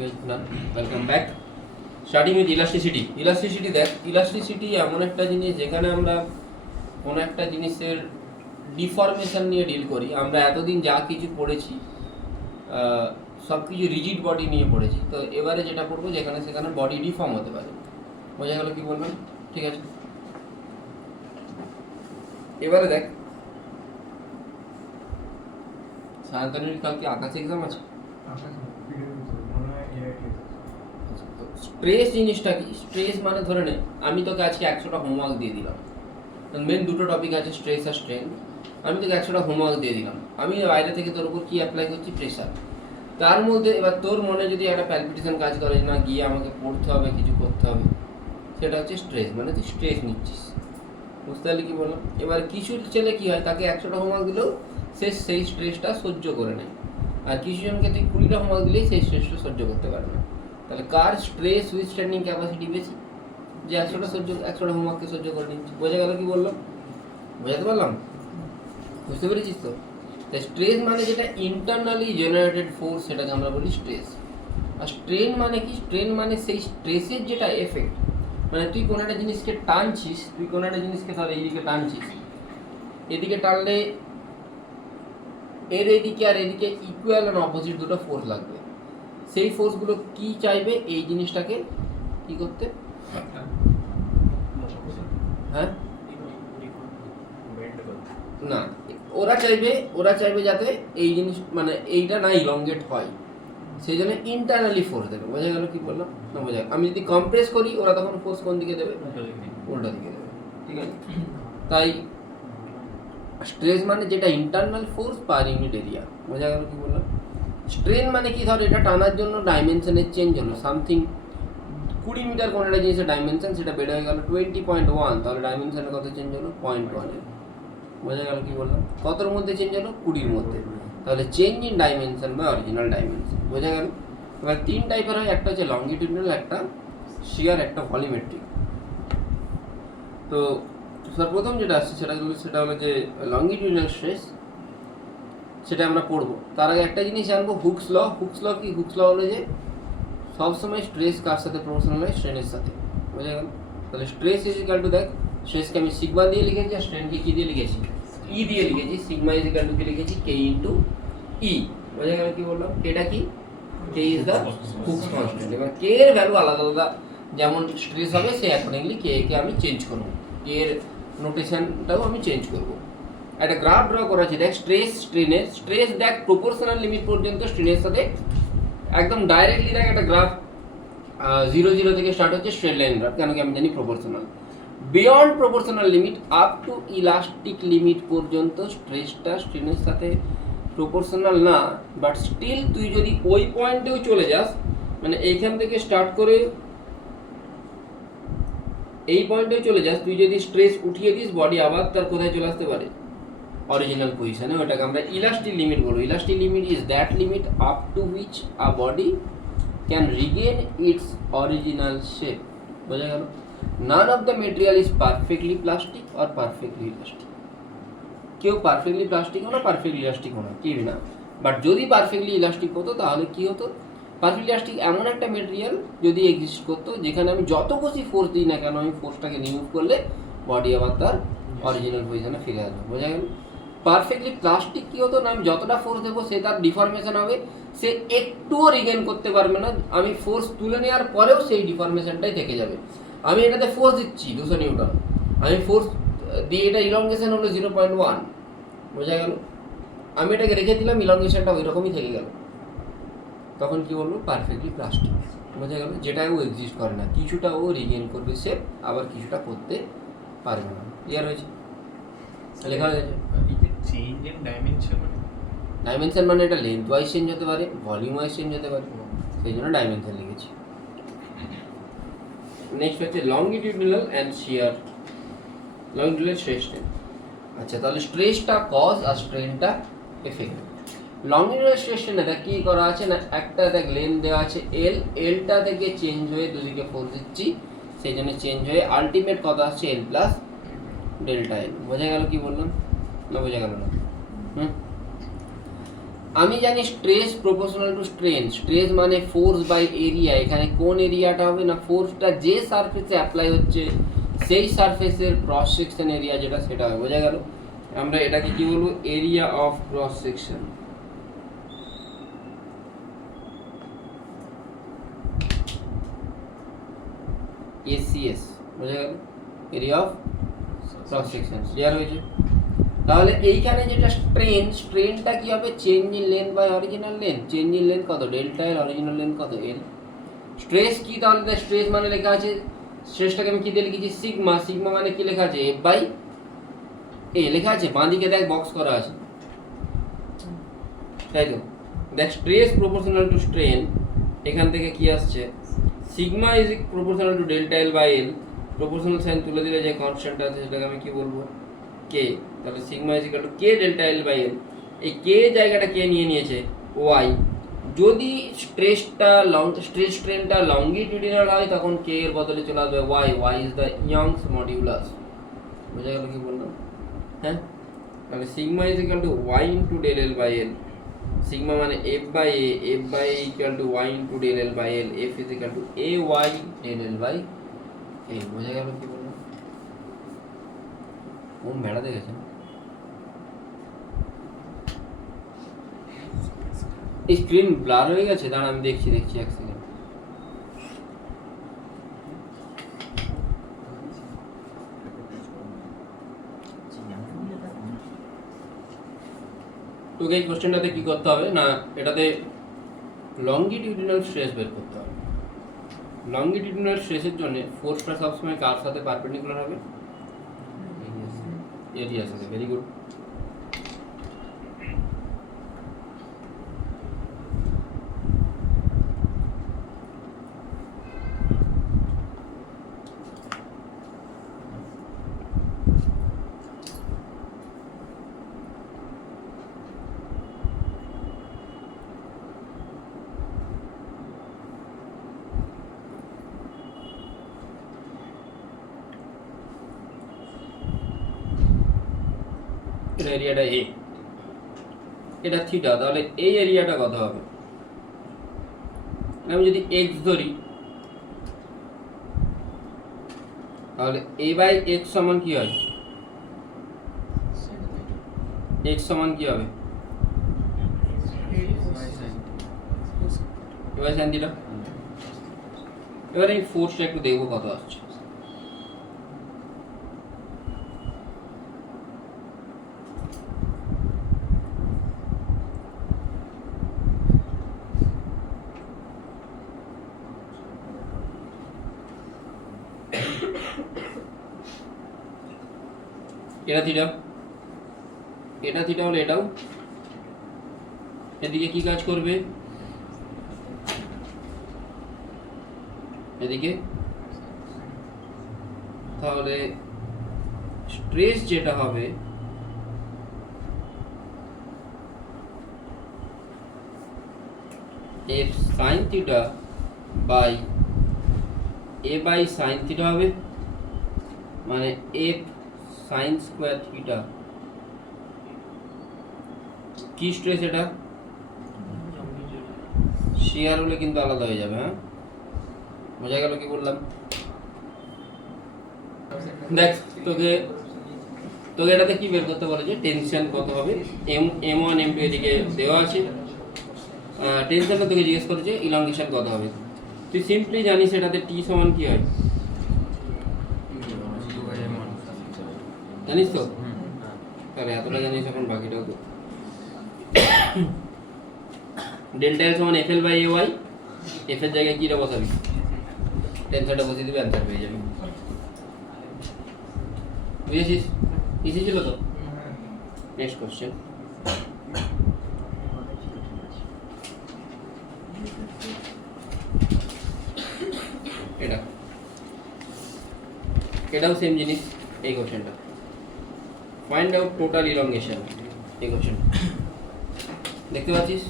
Welcome back. Starting with elasticity. দেখ, elasticity এমন একটা জিনিস যেখানে আমরা কোনো একটা জিনিসের ডিফরমেশন নিয়ে ডিল করি। আমরা এতদিন যা কিছু পড়েছি সব কিছু রিজিড বডি নিয়ে পড়েছি, তো এবারে যেটা পড়বো যেখানে সেখানে বডি ডিফর্ম হতে পারে। বোঝা গেল কি বলবেন? ঠিক আছে, এবারে দেখ, সায়ন্তনীর কালকে আকাশ এক্সাম আছে। স্ট্রেস জিনিসটা কি? স্ট্রেস মানে ধরে নে আমি তোকে আজকে 100টা হোমওয়ার্ক দিয়ে দিলাম। মেন দুটো টপিক আছে, স্ট্রেস আর স্ট্রেন। আমি তোকে 100টা হোমওয়ার্ক দিয়ে দিলাম, আমি বাইরে থেকে তোর উপর কি অ্যাপ্লাই করছি? প্রেশার। তার মধ্যে এবার তোর মনে যদি একটা প্যালপিটেশন কাজ করে, না গিয়ে আমাকে পড়তে হবে, কিছু করতে হবে, সেটা হচ্ছে স্ট্রেস। মানে তুই স্ট্রেস নিচ্ছিস। বুঝতে পারলি কি বললাম? এবার কিছু ছেলে কি হয়, তাকে 100টা হোমওয়ার্ক দিলেও সে সেই স্ট্রেসটা সহ্য করে নেয়, আর কিছু জনকে তুই 20টা হোমওয়ার্ক দিলেই সেই স্ট্রেসটা সহ্য করতে পারে না। তাহলে কার স্ট্রেস উইথস্ট্যান্ডিং ক্যাপাসিটি বেশি? যে 100টা হোমওয়ার্ককে সহ্য করে নিচ্ছে। বোঝা গেল কি বললাম? বোঝাতে পারলাম? বুঝতে পেরেছিস তো? তাই স্ট্রেস মানে যেটা ইন্টারনালি জেনারেটেড ফোর্স, সেটাকে আমরা বলি স্ট্রেস। আর স্ট্রেন মানে কি? স্ট্রেন মানে সেই স্ট্রেসের যেটা এফেক্ট, মানে তুই কোনো একটা জিনিসকে টানছিস, ধর এইদিকে টানছিস, এদিকে টানলে এর এদিকে আর এদিকে ইকুয়াল আর অপোজিট দুটো ফোর্স লাগবে। সেই ফোর্সগুলো কি চাইবে? এই জিনিসটাকে কি করতে? হ্যাঁ না, ওরা চাইবে যাতে এই জিনিস মানে এইটা না ইলংগেট হয়, সেই জন্য ইন্টারনালি ফোর্স দেবে। বোঝা গেল কি বললাম? না বোঝা? আমি যদি কম্প্রেস করি, ওরা তখন ফোর্স কোন দিকে দেবে? উল্টা দিকে দেবে। ঠিক আছে, তাই স্ট্রেস মানে যেটা internal force per unit area. বোঝা গেল কি বললাম? স্ট্রেন মানে কি? ধর এটা টানার জন্য ডাইমেনশনের চেঞ্জ হলো, সামথিং 20 মিটার কোনো একটা জিনিসের ডাইমেনশন, সেটা বেড়ে হয়ে গেল 20.1, তাহলে ডাইমেনশনের কত চেঞ্জ হলো? 0.1। বোঝা গেল কি বললাম? কতর মধ্যে চেঞ্জ হলো? 20-র মধ্যে। তাহলে চেঞ্জ ইন ডাইমেনশন বা অরিজিনাল ডাইমেনশন। বোঝা গেল? এবার 3 টাইপের হয়, একটা হচ্ছে লংগিটিউডিনাল, একটা শিয়ার, একটা ভলিউমেট্রিক। তো সর্বপ্রথম যেটা আসছে সেটা হলো যে লংগিটিউডিনাল স্ট্রেস, সেটা আমরা পড়বো। তার আগে একটা জিনিস জানবো, হুকস ল কি? হুকস ল হলো যে সবসময় স্ট্রেস কার সাথে প্রপোর্শনাল হয়? স্ট্রেনের সাথে। বোঝা গেল? তাহলে স্ট্রেস ইজ ইকাল টু, দেখ স্ট্রেসকে আমি সিগমা দিয়ে লিখেছি, আর স্ট্রেনকে কি দিয়ে লিখেছি? ই দিয়ে লিখেছি। সিগমা ইজ ইকাল টু কি লিখেছি? কে ইন্টু ই। বোঝা গেল কি বললাম? এটা কি? K is the hooks constant. এবার কে এর ভ্যালু আলাদা আলাদা যেমন স্ট্রেস হবে, সে অ্যাকর্ডিংলি কে আমি চেঞ্জ করবো, কে এর নোটেশনটাও আমি চেঞ্জ করবো। একটা গ্রাফ ড্র করা আছে, দেখ স্ট্রেনের স্ট্রেস, দেখ প্রপোর্শনাল লিমিট পর্যন্ত স্ট্রেনের সাথে একদম ডাইরেক্টলি। দেখ একটা গ্রাফ 0 থেকে স্টার্ট হচ্ছে, স্ট্রেট লাইন গ্রাফ, কেন কি আমি জানি proportional. Beyond proportional limit up to elastic limit পর্যন্ত স্ট্রেসটা স্ট্রেনের সাথে প্রপোর্শনাল না, বাট স্টিল তুই যদি ওই পয়েন্টেও চলে যাস, মানে এইখান থেকে স্টার্ট করে এই পয়েন্টেও চলে যাস, তুই যদি স্ট্রেস উঠিয়ে দিস, বডি আবার তার কোথায় চলে আসতে পারে? অরিজিনাল পজিশনে। ওটাকে আমরা ইলাস্টিক লিমিট বলবো। Elastic limit is that limit up to which a body can regain it's original shape. বোঝা গেল? None of the material is perfectly plastic or perfectly elastic. কেউ পারফেক্টলি প্লাস্টিক হলো, পারফেক্টলি ইলাস্টিক হলো, কেউ না। But যদি perfectly elastic হতো, তাহলে কি হতো? পারফেক্টলি ইলাস্টিক এমন একটা মেটেরিয়াল যদি এক্সিস্ট করতো, যেখানে আমি যত খুশি ফোর্স দিই না কেন, আমি ফোর্সটাকে রিমুভ করলে বডি আবার তার অরিজিনাল পজিশনে ফিরে আসবে। বোঝা গেল? পারফেক্টলি প্লাস্টিক কি হতো না, আমি যতটা ফোর্স দেবো সে তার ডিফরমেশন হবে, সে একটুও রিগেন করতে পারবে না। আমি ফোর্স তুলে নেওয়ার পরেও সেই ডিফরমেশনটাই থেকে যাবে। আমি এটাতে ফোর্স দিচ্ছি 200 নিউটন, আমি ফোর্স দিয়ে এটা ইলংগেশন হলো 0.1। বোঝা গেল? আমি এটাকে রেখে দিলাম, ইলংগেশনটা ওই রকমই থেকে গেল, তখন কি বলবো? Perfectly plastic. বোঝা গেল? যেটা ও এক্সিস্ট করে না, কিছুটা ও রিগেন করবে শেপ, আবার কিছুটা করতে পারবে না। ক্লিয়ার হয়েছে? লেখা হয়েছে। চেঞ্জ ইন ডাইমেনশন মানে এটা লেন্থ ওয়াইজ চেঞ্জ হতে পারে, ভলিউম ওয়াইজ চেঞ্জ হতে পারে, সেই জন্য ডাইমেনশন লিখেছি। নেক্সট হচ্ছে লংগিটিউডিনাল অ্যান্ড শিয়ার। লংগিটিউডিনাল স্ট্রেসটা, আচ্ছা তাহলে স্ট্রেসটা কজ আর স্ট্রেনটা এফেক্ট। লংগিটিউডিনাল স্ট্রেসটা দেখ কী করা আছে না, একটা দেখ লেন্থ দেওয়া আছে এলটা থেকে চেঞ্জ হয়ে দুদিকে ফোর্স দিচ্ছি, সেই জন্য চেঞ্জ হয়ে আলটিমেট কত আসছে? এল প্লাস ডেল্টা এল। বোঝা গেল কি বললাম? না বোঝা গেল না? আমি জানি stress proportional to strain, stress মানে ফোর্স বাই এরিয়া। এখানে কোন এরিয়াটা হবে না, ফোর্সটা যে সারফেসে অ্যাপ্লাই হচ্ছে সেই সারফেসের ক্রস সেকশন এরিয়া যেটা, সেটা হবে। বোঝা গেল? আমরা এটাকে কি বলবো, area of cross section. ACS, বোঝা গেল? Area of cross section. Clear হয়েছে? তাহলে এইখানে যেটা স্ট্রেন, স্ট্রেনটা কি হবে, change in length by original length. Change in length কত, ডেল্টা এল, অরিজিনাল লেন্থ কত, এল। স্ট্রেস কি, তাহলে স্ট্রেস মানে লেখা আছে, স্ট্রেসটাকে আমি কি দিয়ে লিখেছি, সিগমা। সিগমা মানে কি লেখা আছে, এফ বাই এ লেখা আছে, বাঁ দিকে দেখ বক্স করা আছে, তাই তো? দেখ স্ট্রেস প্রপোর্শনাল টু স্ট্রেন, এখান থেকে কি আসছে, sigma is proportional to delta L by L. Proportional sign তুলে দিলে যে কনস্ট্যান্ট আছে সেটাকে আমি কি বলবো, কে। তাহলে sigma is equal to K delta L by L. এই কে জায়গাটা কে নিয়ে নিয়েছে, ওয়াই। যদি স্ট্রেনটা লঙ্গিটিউডিনাল হয় তখন কে এর বদলে চলে আসবে Y. Y is the Young's modulus. বোঝা গেল কি বললাম? হ্যাঁ, তাহলে sigma is equal to Y into del L by L. Sigma মানে F by A, F by A equal to Y into del L by L. F is equal to A Y del L by L. বোঝা গেল কি বললাম? কোন ভেড়া দেখেছেন? এই screen blur হয়ে গেছে, দাঁড়া আমি দেখছি এক সেকেন্ড। তোকে এই কোশ্চেনটাতে কি করতে হবে না, এটাতে লঙ্গিটিউডিনাল স্ট্রেস বের করতে হবে। লঙ্গিটিউডিনাল স্ট্রেসের জন্য ফোর্সটা সবসময় কার সাথে পারপেন্ডিকুলার হবে, এরিয়ার সাথে। Very good. এরিয়াটা এ, এটা থিটা, তাহলে এই এরিয়াটা কত হবে? আমি যদি এক্স ধরি তাহলে এ বাই এক্স সমান কি হয়, এক্স সমান কি হবে, এবার সাইন দিলাম। এবার এই ফোর্সটা একটু দেখবো কত আসছে। এটা থিটা, এটা থিটা হলে এটাও এদিকে কি কাজ করবে, এদিকে। তাহলে স্ট্রেস যেটা হবে F sine theta by A by sine theta হবে, মানে এফ সাইন স্কোয়ার থিটা। কি স্ট্রেস এটা, শেয়ার হলে কিন্তু আলাদা হয়ে যাবে। হ্যাঁ, বোঝা গেল কি বললাম? দেখ তোকে এটাতে কি বের করতে বলেছে, টেনশন কত হবে, M1 M2 এদিকে দেওয়া আছে। টেনশনটা তোকে জিজ্ঞেস করেছে ইলংগেশন কত হবে। তুই সিম্পলি জানিস এটাতে টি সমান কি হয়, জানিস তো? তাহলে এতটা জানিস, এখন বাকিটাও তো। ডেল্টা এল সমান F L by A Y. F এর জায়গায় কিটা বসাবি, টেনশনটা বসিয়ে দিবি, অ্যান্সার পেয়ে যাবি। বুঝেছিস? ইজি ছিল তো? Next question. এটাও সেম জিনিস, এই কোশ্চেনটা। ফাইন্ড আউট টোটাল ইলংগেশন, এই কোশ্চেন দেখতে পাচ্ছিস,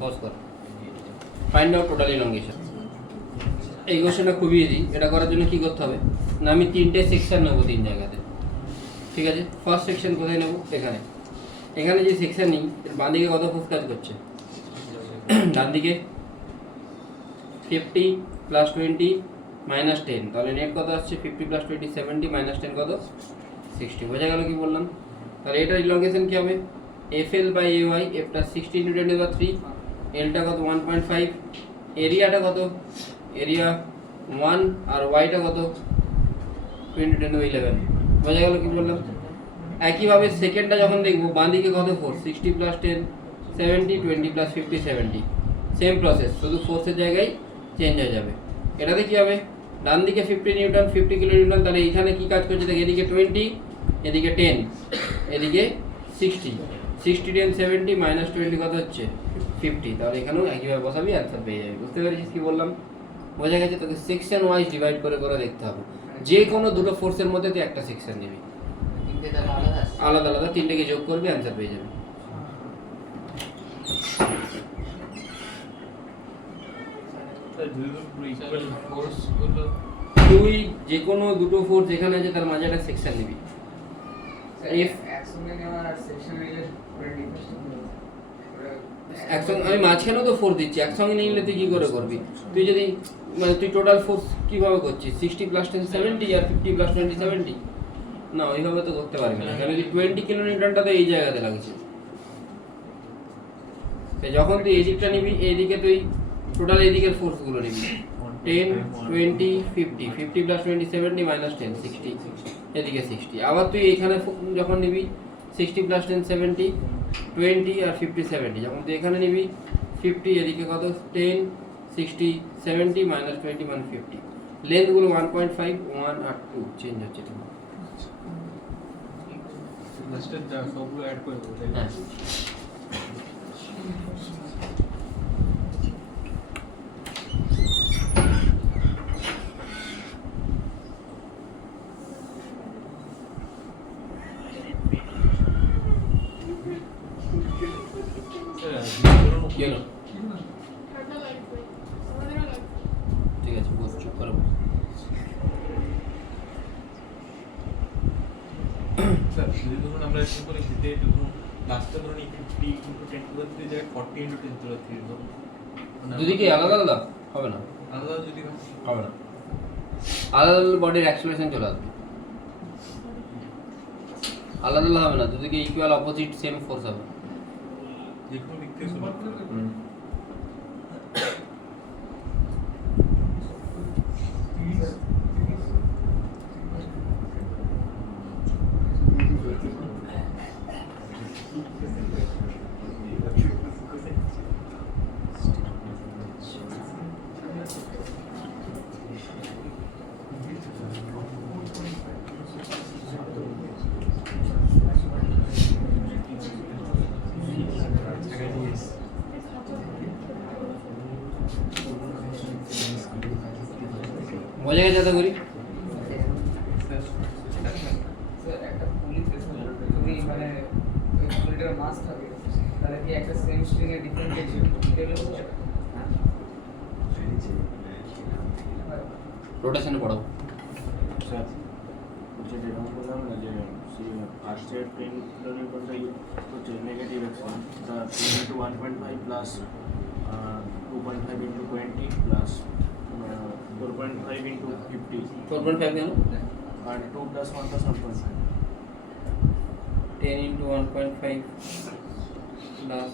পজ কর। ফাইন্ড আউট টোটাল ইলংগেশন, এই কোশ্চেনটা খুবই ইজি। এটা করার জন্য কি করতে হবে না, আমি তিনটে সেকশন নেবো তিন জায়গাতে, ঠিক আছে? ফার্স্ট সেকশন কোথায় নেবো, এখানে। এখানে যে সেকশন নিই বাঁ দিকে কত ফোর্স কাজ করছে, ডান দিকে 50 প্লাস 20 মাইনাস 10, তাহলে নেট কত আসছে 50 প্লাস 20 70 মাইনাস 10 কত 60। বোঝা গেল কি বললাম? তাহলে এটার ইলংগেশন কি হবে, FL বাই AY, Fটা 60 × 10⁻³ Lটা কত 1.5, এরিয়াটা কত, এরিয়া 1 আর ওয়াইটা কত 20 × 10⁻11। বোঝা গেল কি বললাম? একইভাবে সেকেন্ডটা যখন দেখবো বাঁ দিকে কত force 60 plus 10 70, 20 plus 50 70, same process, শুধু ফোর্সের জায়গায় চেঞ্জ হয়ে যাবে। এটাতে কি হবে, ডান দিকে 50 নিউটন 50 কিলো নিউটন, তাহলে এইখানে কি কাজ করছে দেখ, এদিকে 20 এদিকে 10 এদিকে 60, 60 10 70 মাইনাস 20 কত হচ্ছে 50, তাহলে এখানেও একইভাবে বসাবি অ্যান্সার পেয়ে যাবি। বুঝতে পেরেছিস কি বললাম? বোঝা গেছে? তোকে সেকশন ওয়াইজ ডিভাইড করে করে দেখতে হবে, যে কোনো দুটো ফোর্সের মধ্যে তুই একটা সেকশন নিবি, আলাদা আলাদা তিনটেকে যোগ করবি অ্যান্সার পেয়ে যাবে। তুই যে কোনো দুটো ফোর্স যেখানে আছে তার মাঝে একটা সেকশন নিবি। একসঙ্গে আমি মাঝখানেও তো ফোর্স দিচ্ছি, একসঙ্গে নিলে তুই কি করে করবি? তুই যদি মানে তুই টোটাল ফোর্স কিভাবে করছিস 60 প্লাস 10 70 আর 50 প্লাস 20 70, না ওইভাবে তো করতে পারবি না, কারণ 20 কিলো নিউটনটা তো এই জায়গাতে লাগছে। যখন তুই এই দিকটা নিবি, এইদিকে তুই টোটাল এইদিকের ফোর্সগুলো নিবি 10 20 50, 50 প্লাস 20 70 মাইনাস 10 60, এদিকে 60। আবার তুই এইখানে যখন নিবি 60 প্লাস 10 70 20 আর 50 70, যখন তুই এখানে নিবি 50 এদিকে কত 10 60 70 মাইনাস 20 মানে 50। লেন্থগুলো 1.5 1 আর 2 চেঞ্জ হচ্ছে। লাস্টের যা সবগুলো অ্যাড করে দেবো। হ্যাঁ কি হলো? ঠিক আছে বস, চুপ করো। স্যার যদি ধরুন আমরা কি করি সেটা ধরুন লাস্টে ধরুন 50 × 10⁻³ জায়গায় 40 × 10⁻³ ধরুন দুদিকে আলাদা আলাদা হবে না, আলাদা যদি হবে না, আলাদা আলাদা বডির অ্যাক্সেলারেশন চলে আসবে, আলাদা আলাদা হবে না, দুদিকে ইকুয়াল অপোজিট সেম ফোর্স হবে। যে কোনো দিক থেকে শুরু করতে হবে। বোঝা গেছে আশা করি? স্যার একটা পুলি যদি মানে ওই পুলিটার মাস থাকে তাহলে কি একটা সেম স্ট্রিং এর ডিফারেন্ট ডিটেইল হচ্ছে? রোটেশনে পড়াবো। স্যার হচ্ছে যেরকম বললাম না যে ফার্স্ট ইয়ার 10 কিলোমিটারটা হচ্ছে নেগেটিভ অ্যাকশন, তা 1.5 প্লাস 2.5 × 20 প্লাস 4.5 × 50 4.5 কেন? আর 2 প্লাস 1 প্লাস 1.5 10 into 1.5 প্লাস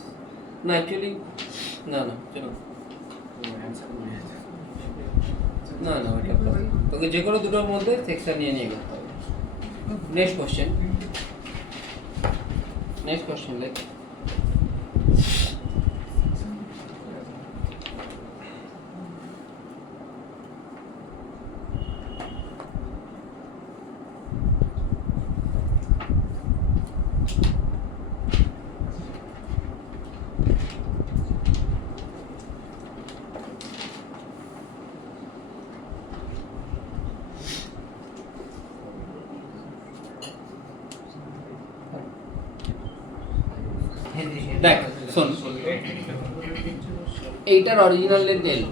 না অ্যাকচুয়ালি না চলো অ্যান্সার হয়ে যাচ্ছে। না ওইটা plus। তোকে যে কোনো দুটোর মধ্যে সেকশন নিয়ে করতে হবে। নেক্সট কোশ্চেন লাইক দেখ শোন, এইটার অরিজিনাল লেন্থ L,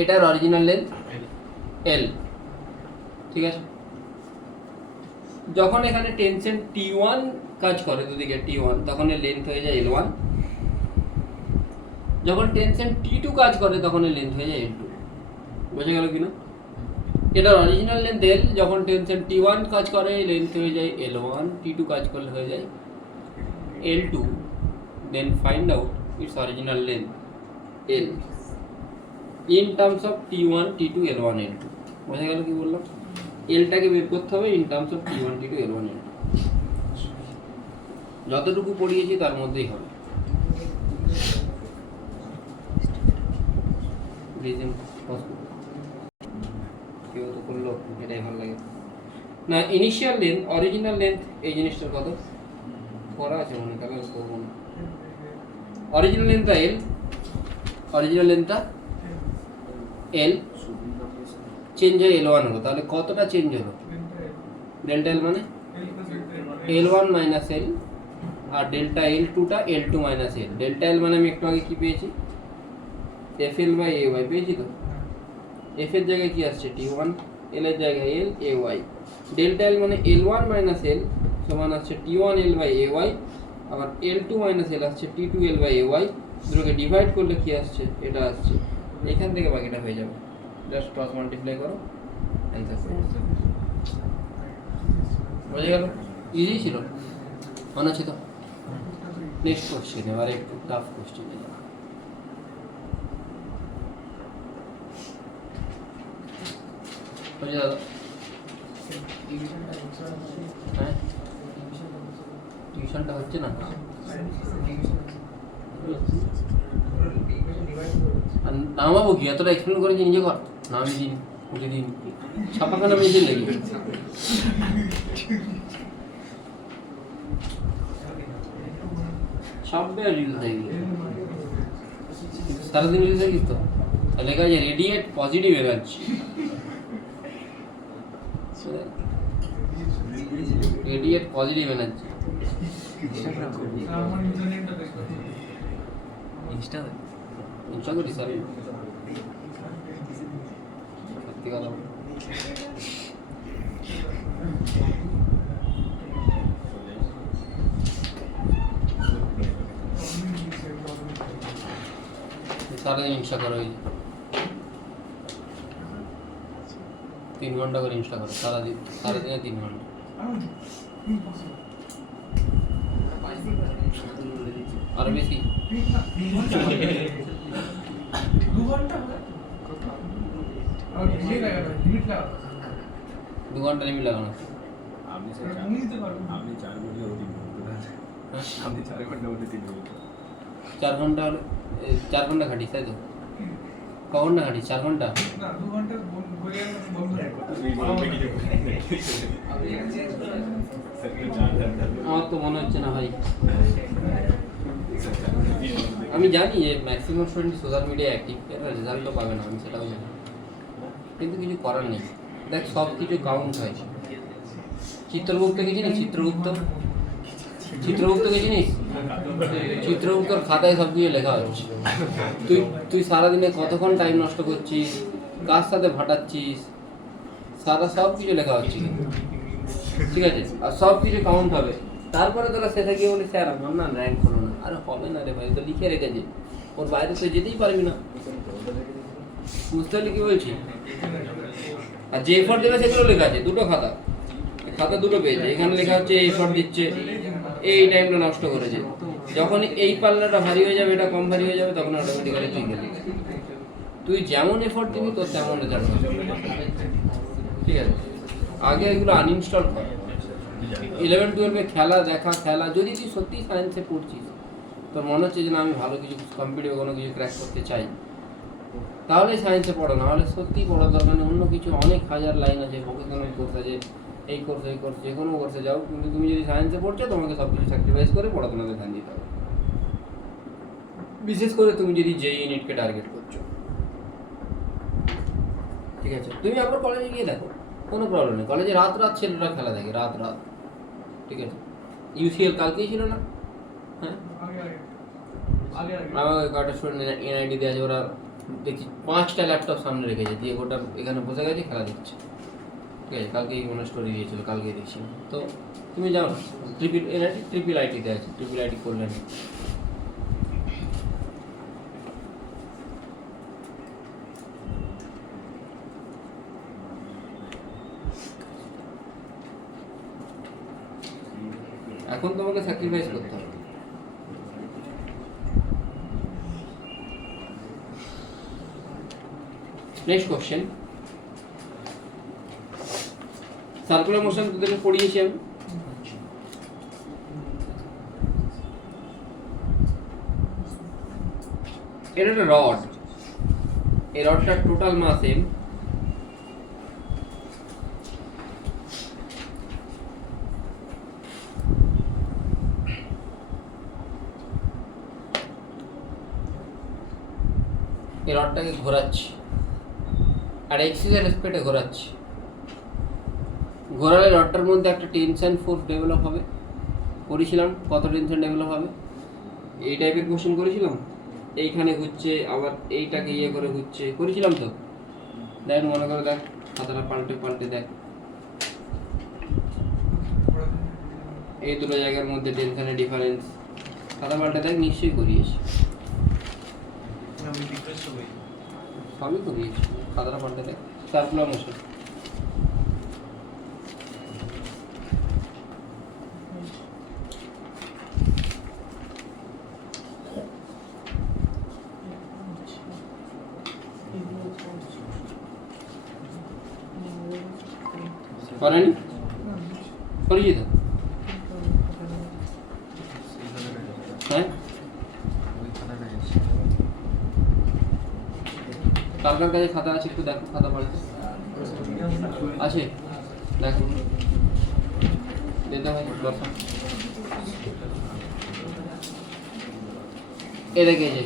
এটার অরিজিনাল লেন্থ L, ঠিক আছে? যখন এখানে টেনশন T1 কাজ করে দুদিকে T1, তখন এর লেন্থ হয়ে যায় L1। যখন টেনশন T2 কাজ করে তখন এর লেন্থ হয়ে যায় L2। বোঝা গেল কিনা? এটা অরিজিনাল লেন্থ L, যখন টেনশন T1 কাজ করে লেন্থ হয়ে যায় L1, T2 কাজ করলে হয়ে যায় L2। Then find out its original length L in terms of T1, T2, L1, L2। বোঝা গেল কি বললাম? এলটাকে বের করতে হবে in terms of T1, T2, L1, L2। যতটুকু পড়িয়েছি তার মধ্যেই হবে। কেউ তো করলো, এটাই ভালো লাগে না। ইনিশিয়াল লেন্থ, অরিজিনাল লেন্থ, এই জিনিসটার কত করা আছে মনে, তাহলে করবো না। অরিজিনাল লেন্থটা L, অরিজিনাল লেন্থটা L চেঞ্জ হয়ে L1 হলো, তাহলে কতটা চেঞ্জ হলো? ডেল্টা L মানে L1 মাইনাস L, আর ডেল্টা L2টা L2 minus L। Delta L মানে আমি একটু আগে কি পেয়েছি? FL বাই AY পেয়েছি তো। F এর জায়গায় কি আসছে? T1, L এর জায়গায় L, AY। ডেল্টা L মানে L1 মাইনাস L সমান আসছে T1 L বাই AY, আবার L2 মাইনাস L আসছে T2 L বাই AY। দুটোকে ডিভাইড করলে কি আসছে? এটা আসছে। এখান থেকে বাকিটা হয়ে যাবে, জাস্ট ক্রস মাল্টিপ্লাই করো, অ্যান্সার পেয়ে যাবে। বোঝা গেল? ইজি ছিল, মনে আছে তো? নেক্সট কোশ্চেন, এবার একটু টাফ কোশ্চেন। বুঝে দাদা? হ্যাঁ, টিউশনটা হচ্ছে না। নামাবো কি? এতটা এক্সপ্লেন করেছি, নিজে কর। নামি দিন, উঠে দিন, ছাপাখানা মেয়েদের লেগে ছাপবে আর রিল দেখবে। সারাদিন রিল দেখিস তো, লেখা আছে radiate positive energy. Radiate positive energy. Insta করি স্যার, সত্যি কথা। সারাদিন ইনস্টা করো, 3 ঘন্টা করে ইনস্টা করো সারাদিনে 3 ঘন্টা। আরো বেশি। 2 ঘন্টা লিমিট লাগানো। আপনি 4 ঘন্টা অধিক, আপনি 4 ঘন্টা মধ্যে 3 ঘন্টা। 4 ঘন্টা হলে 4 ঘন্টা খাটিস, তাই তো? ক ঘন্টা খাটিস? 4 ঘন্টা। আমার তো মনে হচ্ছে না ভাই। আমি জানি যে maximum student social media active, এরা রেজাল্টও পাবে না, আমি সেটাও জানি, কিন্তু কিছু করার নেই। দেখ, সব কিছু কাউন্ট হয়। চিত্রগুপ্তকে চিনিস? চিত্রগুপ্তকে চিনিস? চিত্রগুপ্তর খাতায় সব কিছু লেখা হচ্ছে। তুই সারাদিনে কতক্ষণ টাইম নষ্ট করছিস, কার সাথে ভাটাচ্ছিস, সব কিছু লেখা হচ্ছে কিন্তু, ঠিক আছে? আর সব কিছু কাউন্ট হবে। তারপরে তোরা শেষে গিয়ে বলি স্যার আমার না র্যাঙ্ক হলো না। আরে হবে না রে ভাই, তো লিখে রেখেছে, ওর বাইরে তো যেতেই পারবি না। বুঝতে পারলি কি বলছি? আর যে এফর্ট দেবে সেগুলো লেখা আছে, দুটো খাতা দুটো পেয়েছে। এখানে লেখা হচ্ছে এই এফর্ট দিচ্ছে, এই টাইমটা নষ্ট করেছে। যখন এই পাল্লাটা ভারী হয়ে যাবে, এটা কম ভারী হয়ে যাবে, তখন অটোমেটিক্যালি তুই গেলি। তুই যেমন এফর্ট দিবি তোর তেমন রেজাল্ট হবে, ঠিক আছে? আগে এগুলো আনইনস্টল কর। 11-12 খেলা, যদি তুই সত্যিই সায়েন্সে পড়ছিস, তোর মনে হচ্ছে যে না আমি ভালো কিছু কম্পিটিটিভ কোনো কিছু ক্র্যাক করতে চাই, তাহলে সায়েন্সে পড়ো। না হলে সত্যিই পড়ার দরকার নেই। অন্য কিছু অনেক হাজার লাইন আছে, ভোকেশনাল কোর্স আছে, এই কোর্স যে কোনো কোর্সে যাও, কিন্তু তুমি যদি সায়েন্সে পড়ছো তোমাকে সব কিছু স্যাক্রিফাইস করে পড়াশোনাতে ধ্যান দিতে হবে। বিশেষ করে তুমি যদি JEE নিটকে টার্গেট করছো, ঠিক আছে? তুমি আবার কলেজে গিয়ে দেখো, কোনো প্রবলেম নেই। কলেজে রাত ছেলেরা খেলা দেখে, রাত, ঠিক আছে? UCL কালকেই ছিল না? হ্যাঁ, আমার কয়েকটা স্টুডেন্ট NID দিয়ে আছে, ওরা দেখছি 5টা ল্যাপটপ সামনে রেখেছে, দিয়ে ওটা এখানে বসে গেছে, খেলা দিচ্ছে। ঠিক আছে, কালকেই মনে স্টোরি দিয়েছিল, কালকেই দেখছিলাম। তো তুমি যাও না, ট্রিপল আইটিতে আছে, ট্রিপল আইটি করলে না। এখন তোমাকে স্যাক্রিফাইস করতে হবে। নেক্সট কোশ্চেন, সার্কুলার মোশন তোদেরকে পড়িয়েছি আমি। এটা একটা রড, এই রডটার টোটাল মাস এম। এই রডটাকে ঘোরাচ্ছি আর এক্সিসের রেসপেক্টে ঘোরাচ্ছি। ঘোরালে রডটার মধ্যে একটা টেনশন ফোর্স ডেভেলপ হবে। করেছিলাম কত টেনশন ডেভেলপ হবে, এই টাইপের কোশ্চেন করেছিলাম। এইখানে ঘুরছে, আবার এইটাকে ইয়ে করে ঘুরছে, করেছিলাম তো। দেখ মনে করে দেখ, খাতাটা পাল্টে পাল্টে দেখ, এই দুটো জায়গার মধ্যে টেনশনের ডিফারেন্স। খাতা পাল্টে দেখ, নিশ্চয়ই করিয়েছি, আমি রিকোয়েস্ট করি সবই করিয়েছি। খাতাটা পাল্টে দেখ, সার্কুলার মোশন। করেনি, করিয়ে তো। হ্যাঁ, কার কাছে খাতা আছে একটু দেখো, খাতা পাল্টে আছে দেখো, দিতে হয় কথা। এ দেখে যে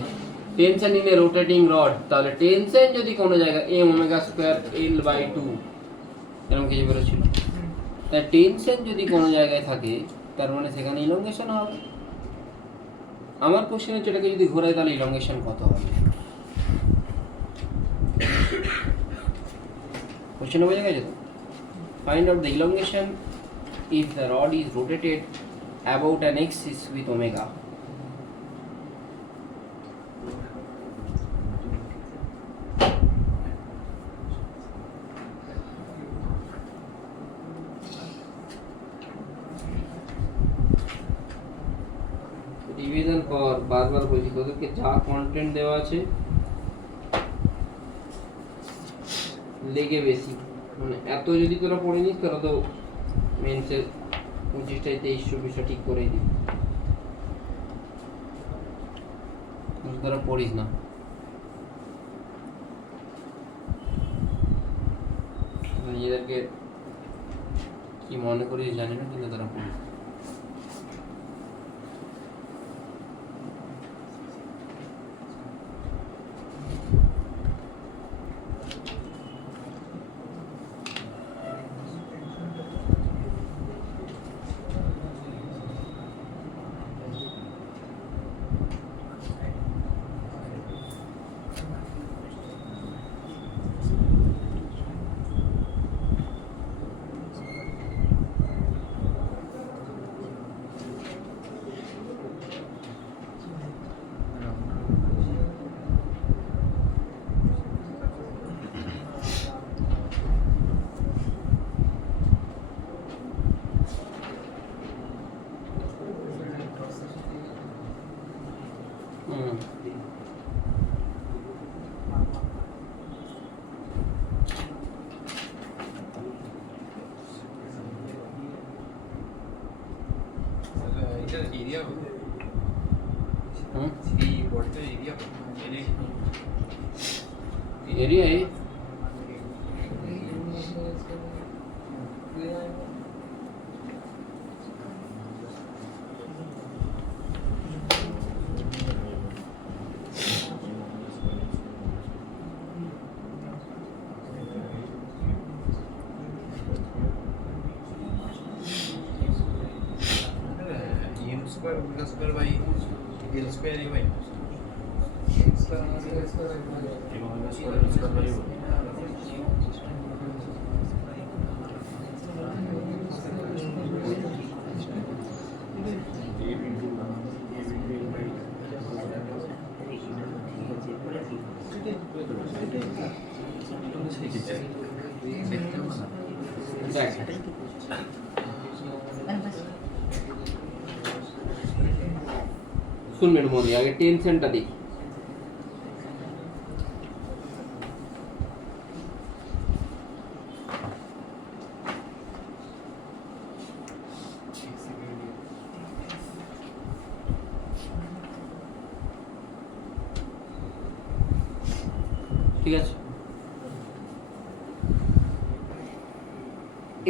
tension in a rotating rod, তাহলে টেনশন যদি কোনো জায়গায় M omega square L by 2 এরকম কিছু বেরোচ্ছিল, তাই টেনশন যদি কোনো জায়গায় থাকে তার মানে সেখানে ইলংগেশন হবে। আমার কোশ্চেন হচ্ছে এটাকে যদি ঘোরায় তাহলে ইলংগেশন কত হবে। কোশ্চেন বোঝা গেছে তো? Find out the elongation if the rod is rotated about an axis with omega. Revision কর, বারবার বলছি তোদেরকে, যা কন্টেন্ট দেওয়া আছে লেগে বেশি, মানে এত যদি তোরা পড়ে নিস তোরা তো মেন্সের 25টায় 23-24 ঠিক করেই দিবি। তোরা পড়িস না, নিজেদেরকে কি মনে করিস জানি না, কিন্তু তোরা পড়িস। এরিয়া এই বলটার area area square omega square by L square A by দেখ শুনবেন মনে আগে টেনশনটা দেখি। ঠিক আছে,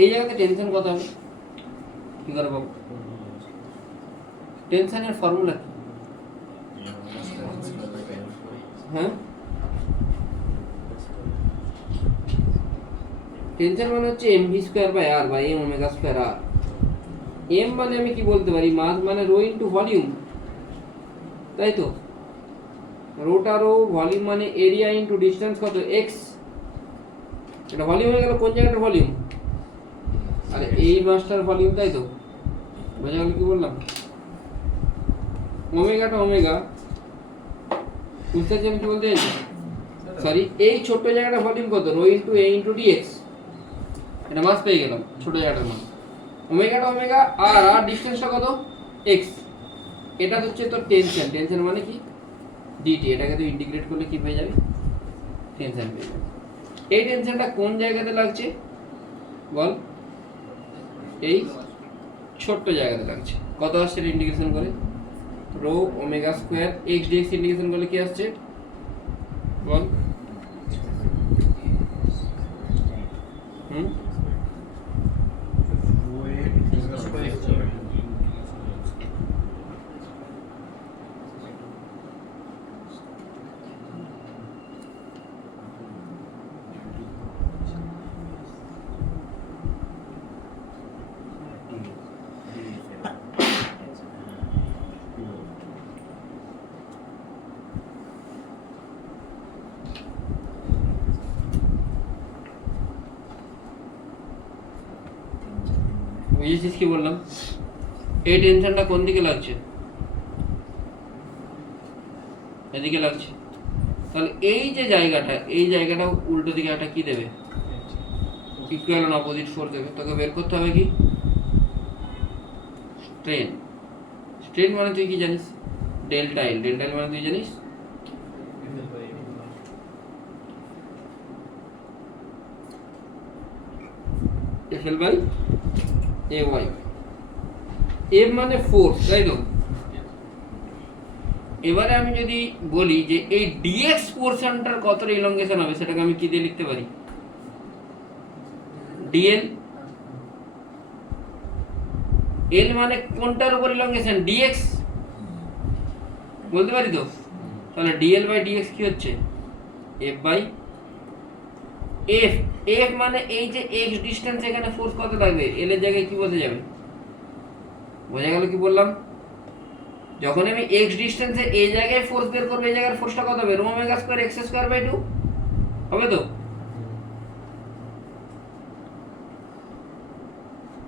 এই জায়গাতে টেনশন কত হবে কি করে পাবো? টেনশনের ফর্মুলা কি? হ্যাঁ, টেনশন মানে হচ্ছে mv square by r by m omega square r। m মানে আমি কি বলতে পারি, মাস মানে রো ইনটু ভলিউম, তাই তো? রোটা রো, ভলিউম মানে এরিয়া ইনটু ডিসটেন্স কত x। এটা ভলিউম হয়ে গেল, কোন জায়গাটার ভলিউম? আরে এই মাসটার ভলিউম, তাই তো? বোঝা গেল কি বললাম? ওমেগাটা ওমেগা, বুঝতে পারছি আমি কি বলতে চাইছি? সরি, এই ছোট্ট জায়গাটা ভলিউম কত? Rho into a into dx। এটা মাস পেয়ে গেলাম, ছোট জায়গাটার মান। ওমেগাটা ওমেগা, আর আর ডিসটেন্সটা কত? x। এটা হচ্ছে তো টেনশন। টেনশন মানে কি? dt। এটাকে তো ইন্টিগ্রেট করলে কি পেয়ে যাবে? টেনশন পেয়ে যাবে। এই টেনশনটা কোন জায়গাতে লাগছে বল? এই ছোট্ট জায়গাতে লাগছে। কত আসছে ইন্টিগ্রেশন করে? Rho omega square x dx integration করলে কি আসছে বল? বুঝেছিস কি বললাম? এই টেনশনটা কোন দিকে লাগছে? এদিকে লাগছে। তাহলে এই যে জায়গাটা, এই জায়গাটা উল্টো দিকে একটা কি দেবে? ইকুয়াল অ্যান্ড অপোজিট ফোর্স দেবে। তোকে বের করতে হবে কি? স্ট্রেন। স্ট্রেন মানে তুই কি জানিস? Delta L. ডেল্টা এল মানে তুই জানিস FL by A Y. F মানে ফোর্স, তাই তো? এবারে আমি যদি বলি যে এই ডিএক্স পোরশনটার কতটা ইলংগেশন হবে, সেটাকে আমি কি দিয়ে লিখতে পারি? ডিএল। এল মানে কোনটার উপর ইলংগেশন? ডিএক্স। বলতে পারি তো? তাহলে ডিএল বাই ডিএক্স কি হচ্ছে? F by F. এফ মানে এই যে এক্স ডিসটেন্স, এখানে ফোর্স কত লাগবে? এল এর জায়গায় কি বসে যাবে? বোঝা গেল কি বললাম? যখন আমি এক্স ডিসটেন্সে এই জায়গায় ফোর্স বের করব, এই জায়গার ফোর্সটা কত হবে? Rho omega square X square by 2 হবে তো?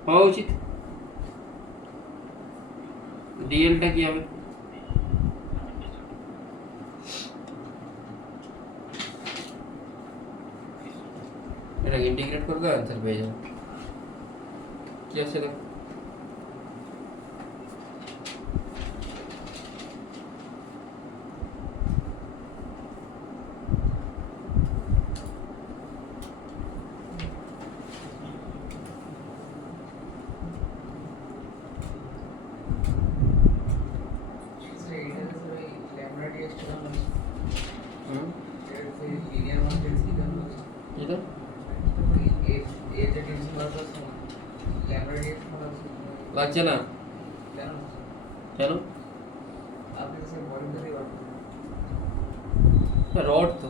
হওয়া উচিত। ডিএলটা কি হবে? এটাকে ইন্টিগ্রেট করে দাও, অ্যান্সার পেয়ে যাবে। কি আছে দেখো? এটা লাগছে না কেন? রড তো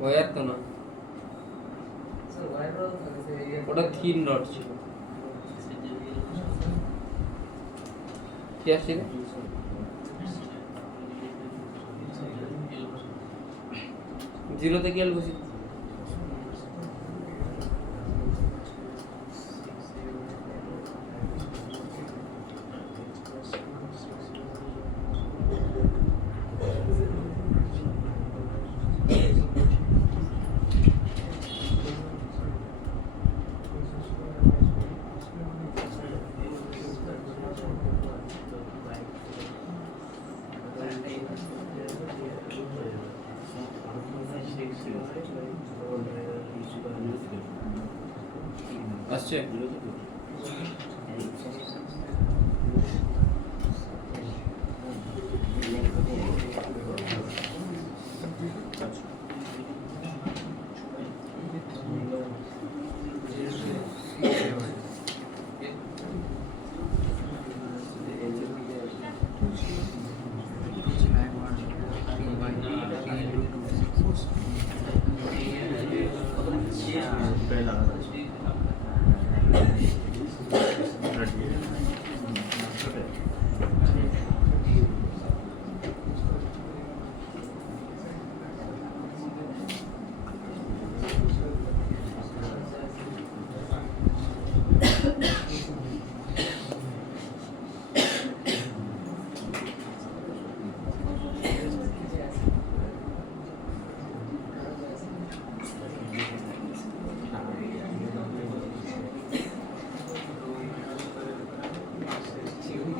ওয়ার তো না, ওটা থিন রড ছিল। কি আসছে? জিরো থেকে এল বসি। আসছে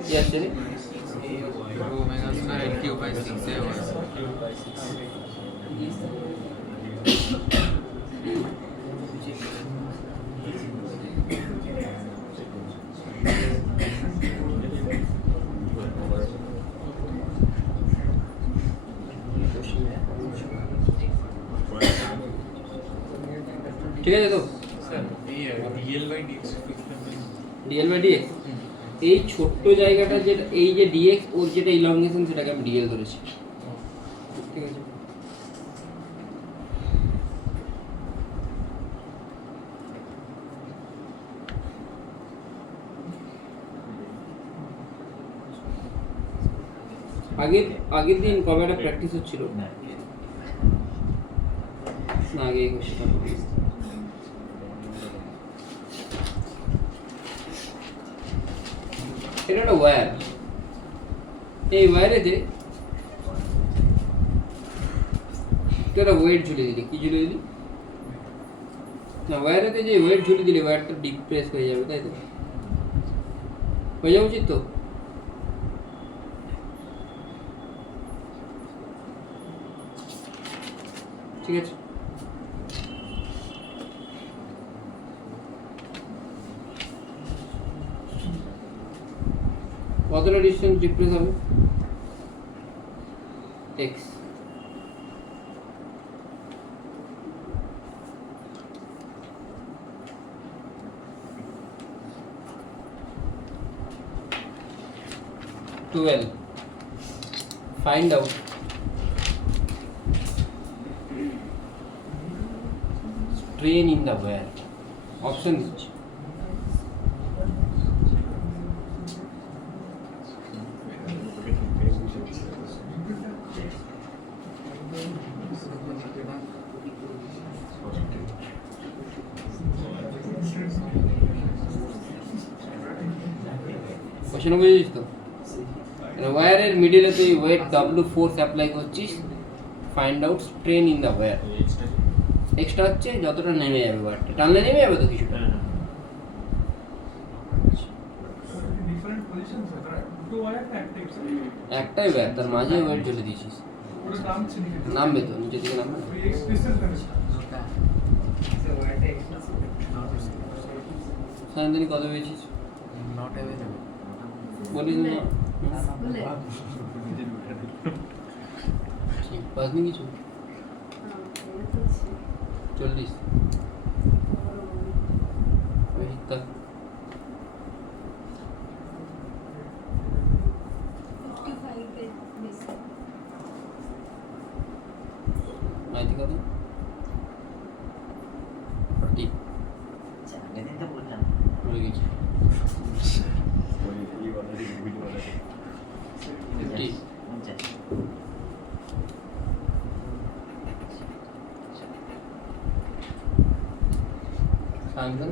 কি আসছে রে Omega square L cube by 6a was ঠিক আছে তো স্যার এই DL by DX DL by DX এই ছোট্ট জায়গাটা যেটা এই যে ডিএক্স ওর যেটা ইলংগেশন সেটাকে আমি ডিএল ধরেছি ঠিক আছে আগের দিন কবে একটা প্র্যাকটিস হচ্ছিল না আগে এই কোশ্চেনটা এটা একটা ওয়্যার এই ওয়্যারেতে তুই একটা ওয়েট ঝুলে দিলি কি ঝুলে দিলি না ওয়্যারেতে যে ওয়েট ঝুলে দিলে ওয়্যারটা ডিপ্রেস হয়ে যাবে তাই তো হয়ে যাওয়া উচিত তো ঠিক আছে কতটা ডিস্টেন্স ডিপ্রেস হবে x find out strain in the wire options question বুঝেছিস তো ওয়্যারের মিডলে তুই ওয়েট W ফোর্স অ্যাপ্লাই করছিস find out strain in the wire extra হচ্ছে যতটা নেমে যাবে ওয়্যারটা টানলে নেমে যাবে তো কিছুটা ডিফারেন্ট পজিশনস আছে দুটো ওয়্যার একটা একটাই ওয়্যার তার মাঝে ওয়েট ঝুলে দিয়েছিস ওটা নামছে নাকি নামবে তো নিচে দিকে নামবে না x distance connection So what takes Sayantani কত পেয়েছিস not available. বলিস না ঠিক পাসনি কিছু 40 ওই তা মাইতি কত 40 বলে গেছি 50 সায়ন্তন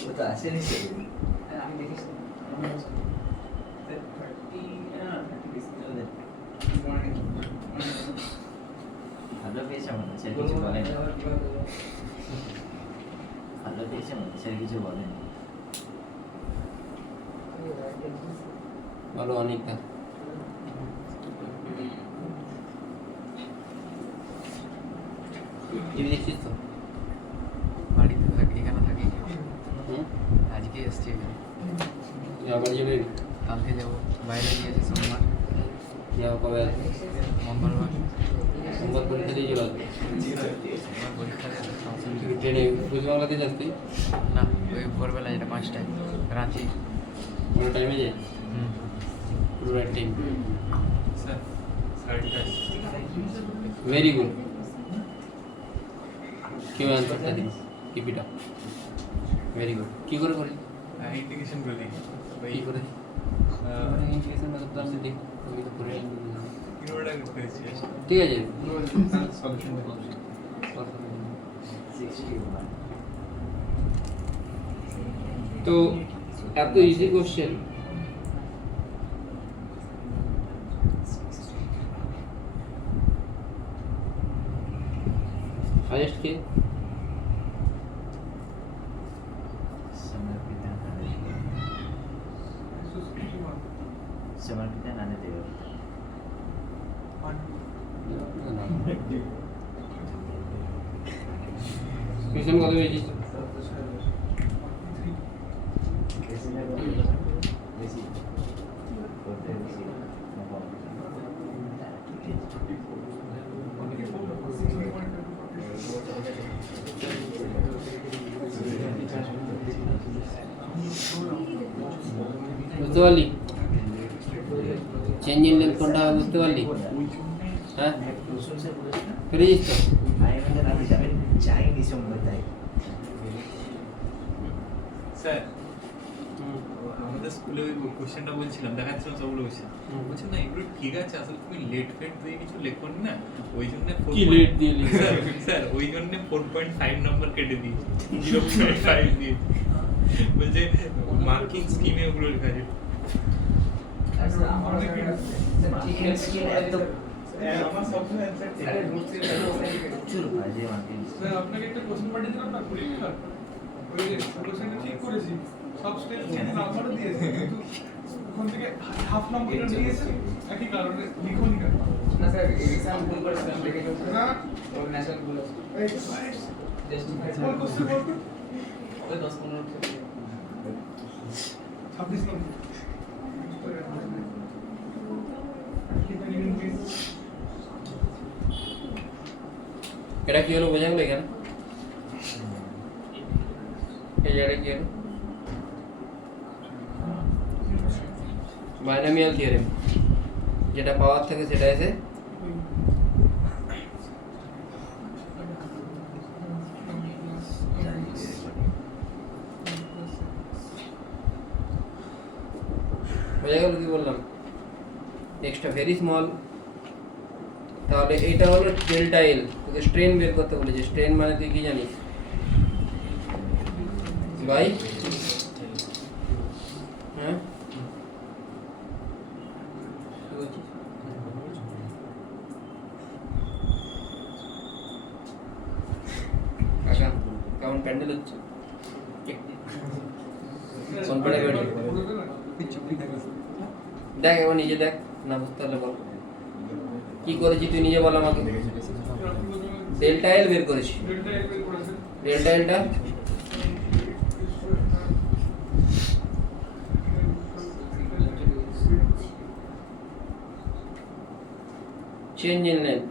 वो तो ऐसे नहीं चलेगी আমি দেখিস 30 ভালো পেয়েছে মনে হচ্ছে আর কিছু বলেন ভালো পেয়েছে মনে হচ্ছে আর কিছু বলেন বলো অনেকটা টিভি দেখছিস তো? বাড়িতে থাকি, এখানে থাকি। হুম? আজকে এসছি এখানে। তুই আবার যাবে? কালকে যাবো, বাইরে গিয়েছি সোমবার, যাবো কবে আসবে? মঙ্গলবার। সোমবার পরীক্ষা দিয়ে চলে আসবে। সোমবার পরীক্ষা দিয়ে আসতে হবে। তুই ট্রেনে পশ্চিমবাংলাতে যাস তুই? না, ওই ভোরবেলা যেটা 5টায় রাঁচি। কোনো টাইমে যায়? হুম। পুরো রাইট টাইম। স্যার সাড়ে ভেরি গুড। কেউ অ্যান্সারটা দিস কিপিটা। Very good. কী করে করি? ইন্ডিকেশন করি কী করে? ইন্টিগ্রেশন করতে আমি দেখি, আমি তো করে কিনোটা করেছি ঠিক আছে। সলিউশন তো এত ইজি কোশ্চেন হাইয়েস্ট কে? समर्पित नाने देव মিশন কত পেয়েছিস? बेसी করতে বেশি বুঝতে পারলি? চেঞ্জ ইন লেন্থ কোনটা হবে বুঝতে পারলি? হ্যাঁ পেরেছিস তো? আমি মানে আমি যাবেন চাইনি সময় তাই স্যার আমাদের স্কুলে ওই কোশ্চেনটা বলছিলাম, দেখাচ্ছিলাম সবগুলো কোশ্চেন, বলছেন না এগুলো ঠিক আছে, আসলে তুমি লেট ফেট দিয়ে কিছু লেখনি না, ওই জন্য কি late দিয়ে লিখেছি? স্যার ওই জন্য 4.5 নাম্বার কেটে দিয়েছি, 0.5 দিয়ে বলছে মার্কিং স্কিমে ওগুলো লেখা আছে। আচ্ছা আমার চিকেন স্কিন এত আমার সবসময় অ্যানসার ঠিক আরে রুট থেকে প্রচুর বাজে মার্কিং স্যার আপনাকে একটা কোশ্চেন পাঠিয়েছিলাম না পরীক্ষা ওই কোশ্চেনটা ঠিক করেছি সব স্টেপ নাম্বারও দিয়েছে কিন্তু ওখান থেকে হাফ নাম্বারটা দিয়েছে একই কারণে লিখুন কেন না স্যার এক্সাম ভুল করেছিলাম দেখে না তো ন্যাশনাল ভুল এই জাস্টিফাই কোন কোশ্চেন বলতো ওই 10-15 থেকে 26 নম্বর এটা কি হলো বোঝা গেল এখানে? এই জায়গাটা কি হলো? বাইনোমিয়াল থিওরেম, যেটা পাওয়ার থাকে সেটা এসে বোঝা গেল কি বললাম? Extra very small. তাহলে এইটা হলো ডেল্টা এল, তোকে স্ট্রেন বের করতে বলেছে। স্ট্রেন মানে তুই কি জানিস? বাই হ্যাঁ কি বলছিস? কাকা কেমন প্যান্ডেল হচ্ছে? কোন পাড়ে বাড়ি? দেখ এবার নিজে দেখ, না বুঝতে পারলে বল কি করেছি তুই নিজে বল আমাকে। ডেল্টা এল বের করেছি। ডেল্টা এলটা change in length.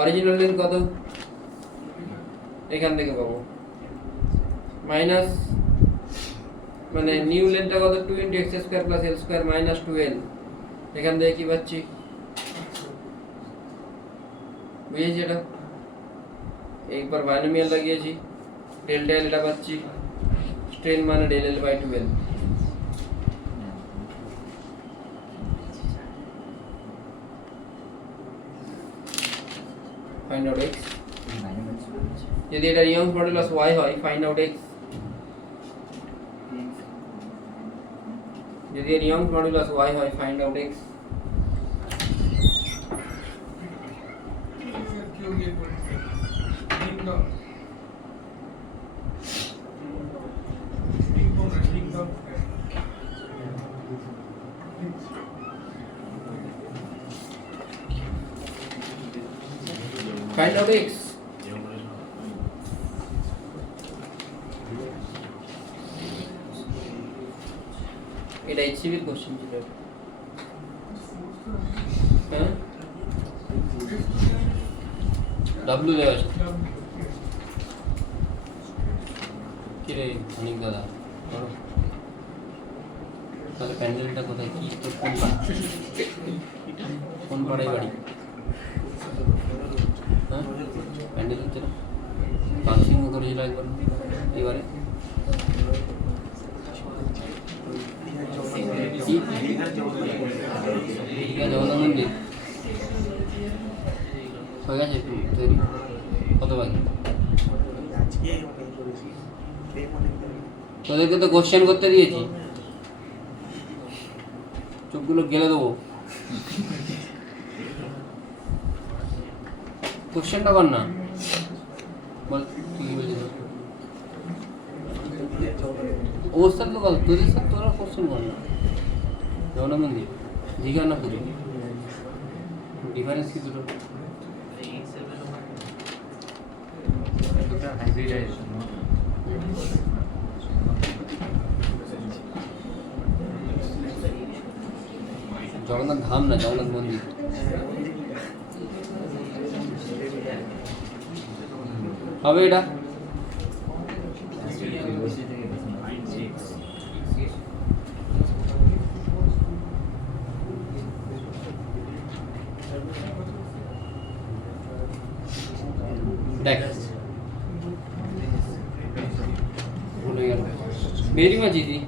Original length কত? এখান থেকে পাবো মাইনাস, মানে নিউ লেন্থটা কত? 2 × x² + l² - 2l। এখান থেকে কি পাচ্ছি? বুঝেছি এটা? একবার বাইনোমিয়াল লাগিয়েছি, ডেল্টা এল এটা পাচ্ছি, স্ট্রেন মানে del l/2l। Find out x। যদি এটা ইয়ংস মডুলাস y হয়, ফাইন্ড আউট x। যদি এর ইয়ংস মডুলাস y হয়, ফাইন্ড আউট x। কেউ গিয়ে করেছে kingdom kingdom Find out x. এটা এইচসিবির কোশ্চেন ছিল হ্যাঁ ডাব্লিউ দেওয়া আছে কি রে অনেক দাদা বলো তাহলে প্যান্ডেলটা কোথায় কি তোর কোন পাড়া কোন পাড়ায় বাড়ি হ্যাঁ প্যান্ডেল হচ্ছে না পাঁচিং করেছিল একবার এবারে জগন্নাথ মন্দির হয়ে গেছে তৈরি কত বাকি তোদেরকে তো কোশ্চেন করতে দিয়েছি চোখগুলো গেলে দেবো কোশ্চেনটা কর না বল কি বলছিস অবস্থা তো কর তোদের সাথে তোরা কোশ্চেন কর না জগন্নাথ মন্দির দীঘা না পুরী ডিফারেন্স কি দুটো হাইব্রিডাইজেশন জগন্নাথ ধাম না জগন্নাথ মন্দির হবে এটা দেখ ভুলে গেল very much easy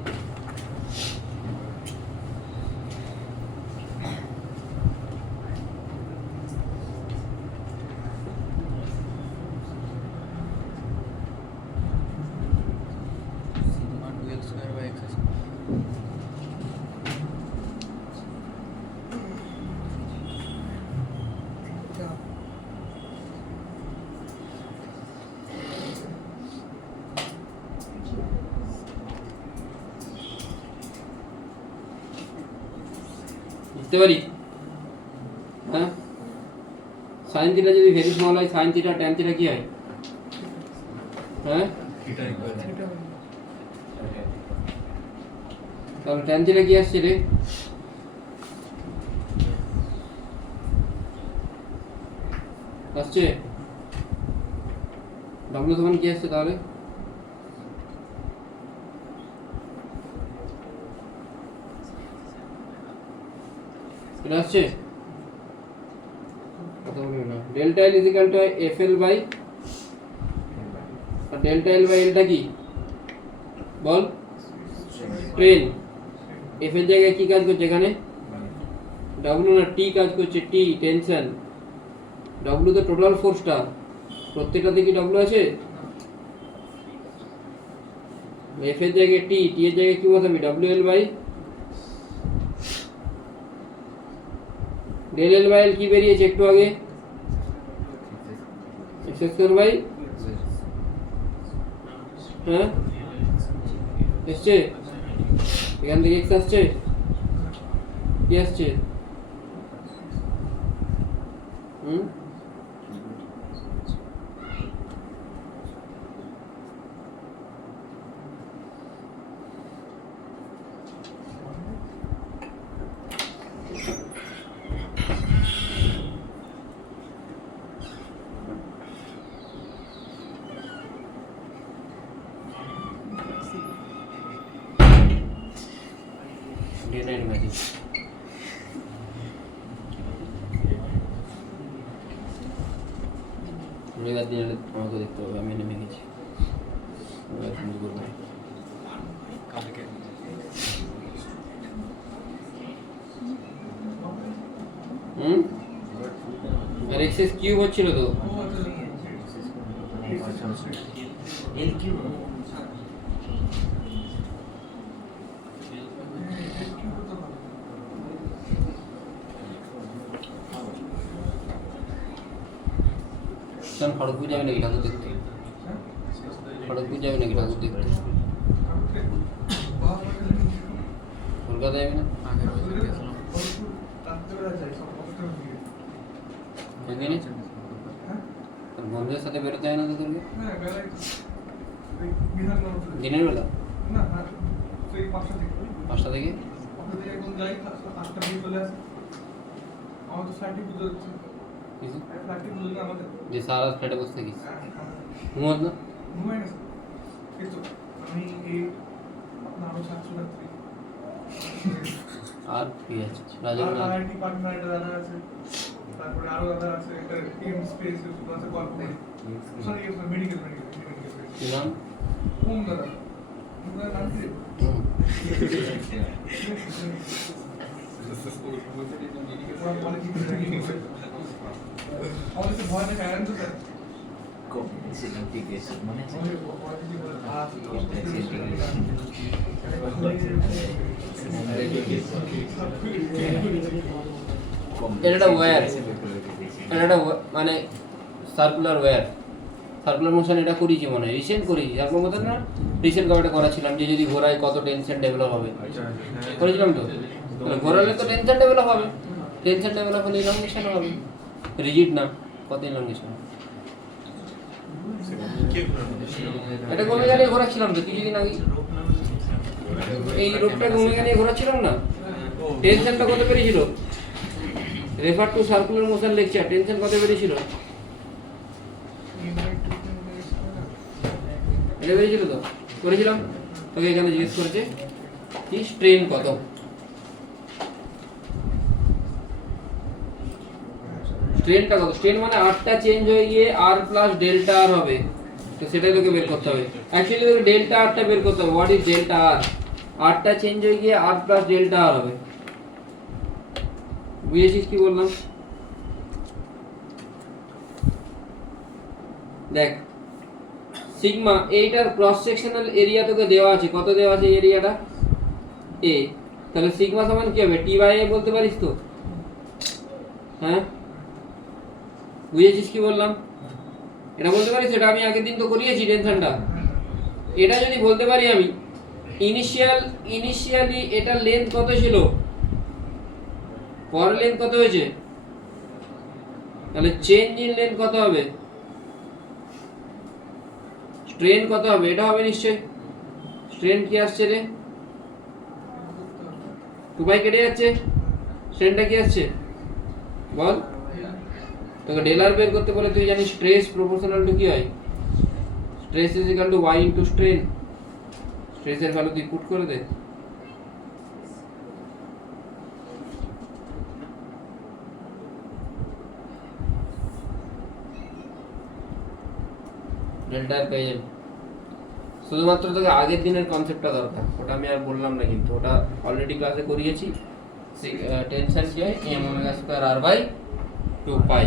sigma 2l square by x square বুঝতে পারি হ্যাঁ সাইন থিটা যদি ভেরি স্মল হয় সাইন থিটা ট্যান থিটা কি হয় হ্যাঁ তাহলে ট্যান থিটা কি আসছে রে আসছে ডব্লিউ সমান কি আসছে তাহলে এটা আসছে কথা বলবে না delta L equal to F L by আর ডেল্টা এল বাই এলটা কি বল ট্রেন এফ এর জায়গায় কি কাজ করছে এখানে ডব্লিউ না টি কাজ করছে টি টেনশন ডব্লিউ তো টোটাল ফোর্সটা প্রত্যেকটাতে কি ডব্লিউ আছে এফ এর জায়গায় টি টি এর জায়গায় কি বসাবি W L by del L by L কি বেরিয়েছে একটু আগে এক্স স্কয়ার বাই হ্যাঁ এসছে এখান থেকে এক্স আসছে কি আসছে হুম ডে নাইট ম্যাজিক রবিবার দিন এলে আমাকে দেখতে হবে আমি নেমে গেছি কালকে হুম আর এক্সএস কিউব হচ্ছিল তো এল কিউ তখন খড়গপুর যাবে নাকি ঠাকুর দেখতে খড়গপুর যাবে নাকি ঠাকুর দেখতে কলকাতা যাবে না আগের বছর গেছিলাম একদিনে তোর বন্ধুদের সাথে বেরোতে হয় না তো তোকে দিনের বেলা 5টা থেকে বাসা থেকে এখন যাই 8টা দিয়ে চলে আসে আমার তো ফ্ল্যাটে পুজো হচ্ছে কিছু ফ্ল্যাটে পুজো হচ্ছে আমাদের যে সারা ফ্ল্যাটে বসে থাকিস ঘুমাস না ঘুমাই না কিন্তু আমি এই আপনার আরো ছাত্রছাত্রী আর কি আছে আর রাজনীতি আইআইটি পার্টনার একটা দাদা আছে তারপরে আরো দাদা আছে একটা টিম স্পেস আছে কর্পোরেট সরি মেডিকেল কি নাম কোন দাদা কোন দাদা নাম কি হুম। আমাদের তো ভয় দেখে আয়ন তো স্যার কম্পিটিশন ইন্টিগ্রেশন মানে আমাদের ভয় দেখে এটা একটা ওয়্যার এটা একটা মানে সার্কুলার ওয়্যার সার্কুলার মোশন এটা করেছি মনে হয় রিসেন্ট করেছি আপনার মতো না রিসেন্ট কবেটা করাছিলাম যে যদি ঘোরায় কত টেনশন ডেভেলপ হবে করেছিলাম তো তাহলে ঘোরালে তো টেনশন ডেভেলপ হবে টেনশন ডেভেলপ হলে ইলংগেশন হবে রিজিড না কত ইলংগেশন কে ঘোরানো? এটা ওমেগা নিয়ে ঘোরাচ্ছিলাম তো কিছুদিন আগে এই রোগটাকে ওমেগা নিয়ে ঘোরাচ্ছিলাম না টেনশনটা কত বেড়েছিল refer to circular motion lecture tension কত বেড়েছিল এটা বেড়েছিল তো করেছিলাম তোকে এখানে জিজ্ঞেস করেছে কি স্ট্রেন কত স্ট্রেনটা কত স্ট্রেন মানে আরটা চেঞ্জ হয়ে গিয়ে আর প্লাস ডেল্টা আর হবে তো সেটাই তোকে বের করতে হবে অ্যাকচুয়ালি তোকে ডেল্টা আরটা বের করতে হবে হোয়াট ইজ ডেল্টা আর আরটা চেঞ্জ হয়ে গিয়ে আর প্লাস ডেল্টা আর হবে বুঝেছিস কি বললাম দেখ সিগমা এইটার ক্রস সেকশনাল এরিয়া তোকে দেওয়া আছে কত দেওয়া আছে এরিয়াটা এ তাহলে সিগমা সমান কি হবে টি বাই এ বলতে পারিস তো হ্যাঁ বুঝেছিস কি বললাম এটা বলতে পারিস এটা আমি আগের দিন তো করিয়েছি টেনশনটা এটা যদি বলতে পারি আমি ইনিশিয়ালি এটার লেন্থ কত ছিল পর লেন্থ কত হয়েছে তাহলে চেঞ্জ ইন লেন্থ কত হবে স্ট্রেন কত হবে এটা হবে নিশ্চয় স্ট্রেন কি আসছে রে 2 বাই কেটে যাচ্ছে স্ট্রেনটা কি আসছে বল তোকে ডেলার বের করতে বলে তুই জানিস স্ট্রেস প্রপোর্শনাল টু কি হয় stress is equal two y into strain স্ট্রেসের ভ্যালু তুই পুট করে দে ডেল্টা আর পেয়ে যাবি শুধুমাত্র তোকে আগের দিনের কনসেপ্টটা দরকার ওটা আমি আর বললাম না কিন্তু ওটা অলরেডি ক্লাসে করিয়েছি টেনশন কি হয় m omega square r by 2 pi